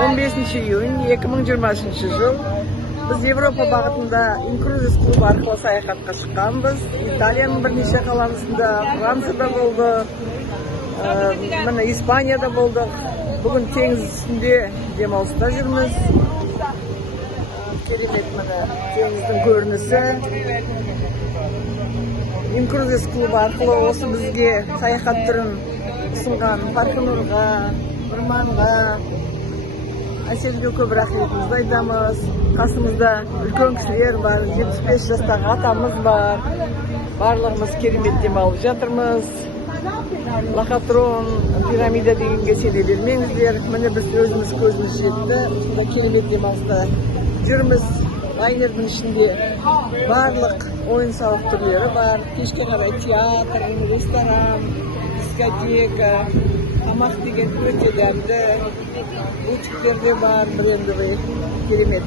15 iyun 2020 жыл біз Европа бағытында инкрузис клубы арқылы саяхатқа шыққанбыз. Италияның бірнеше қаласында, Францияда болдық, міне Испанияда болдық. Бүгін теңіз үстінде демалыста жүрміз. Керемет міне теңіздің көрінісі. Инкрузис клубы арқылы осы бізге саяхат түрін ұсынған Парфенурға, Нұрманға, Әселге көп рахметімізді айтамыз. Қасымызда үлкен кісілер бар, 75 жастағы атамыз бар. Барлығымыз керемет демалып жатырмыз. Лохотрон, пирамида дегенге сене бермеңіздер. Міне біз өзіміз көзіміз жетті. Осында керемет демалыста жүрміз. Лайнердің ішінде барлық ойын-сауық түрлері бар. Кешке қарай театр, ресторан, дискотека, тамақ деген өте дәмді. Бутиктер де бар, брендовый, керемет.